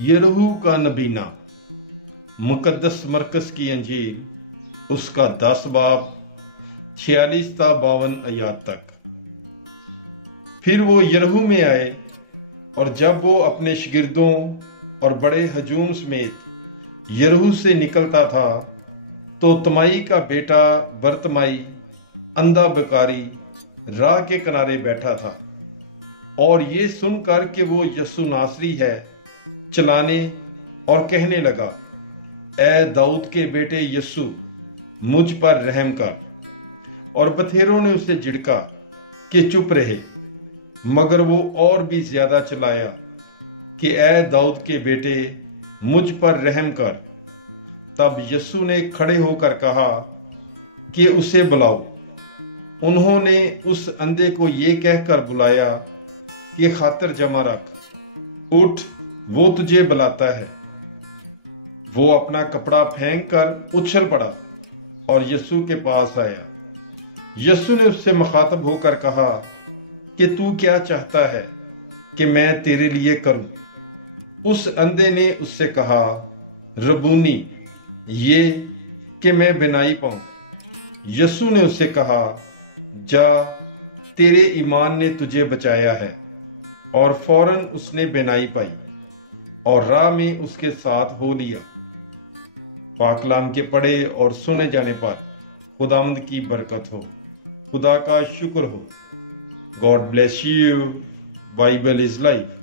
यरहू का नबीना, मुकद्दस मरकज की अंजील, उसका 10 बाब 46 ता 52 आयात तक। फिर वो यरहू में आए, और जब वो अपने शागिर्दों और बड़े हजूम समेत यरहू से निकलता था, तो तमाई का बेटा बरतमाई अंधा बेकारी राह के किनारे बैठा था, और ये सुनकर कि वो यस्सु नासरी है, चलाने और कहने लगा, ए दाऊद के बेटे यस्सु, मुझ पर रहम कर। और बथेरों ने उसे झिड़का कि चुप रहे, मगर वो और भी ज्यादा चिल्लाया कि ए दाऊद के बेटे, मुझ पर रहम कर। तब यस्सु ने खड़े होकर कहा कि उसे बुलाओ। उन्होंने उस अंधे को ये कहकर बुलाया कि खातिर जमा रख, उठ, वो तुझे बुलाता है। वो अपना कपड़ा फेंक कर उछल पड़ा और यस्सु के पास आया। यस्सु ने उससे मुखातब होकर कहा कि तू क्या चाहता है कि मैं तेरे लिए करूं? उस अंधे ने उससे कहा, रबूनी, ये कि मैं बिनाई पाऊं। यस्सु ने उससे कहा, जा, तेरे ईमान ने तुझे बचाया है। और फौरन उसने बिनाई पाई और राह में उसके साथ हो लिया। पाकलाम के पढ़े और सुने जाने पर खुदावंद की बरकत हो, खुदा का शुक्र हो। God bless you. Bible is life.